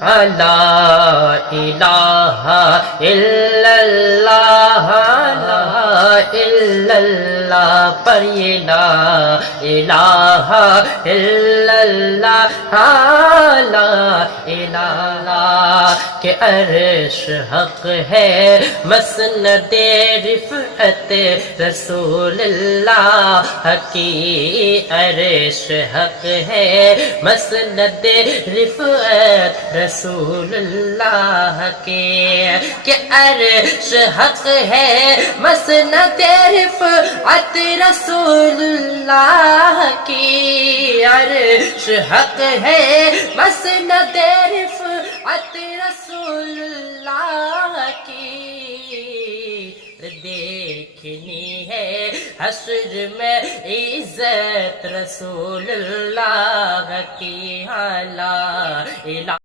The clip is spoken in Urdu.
لا الہ الا اللہ لا الا اللہ پڑھیے لا الہ الا اللہ لا الہ کہ عرش حق ہے مسند رفعت رسول اللہ کی عرش حق ہے مسند رفعت رسول اللہ کے کہ عرش حق ہے مسند رفعت رسول اللہ کی عرش حق ہے مسند رفعت رسول اللہ کی دیکھنی ہے حشر میں عزت رسول اللہ کی لا الہ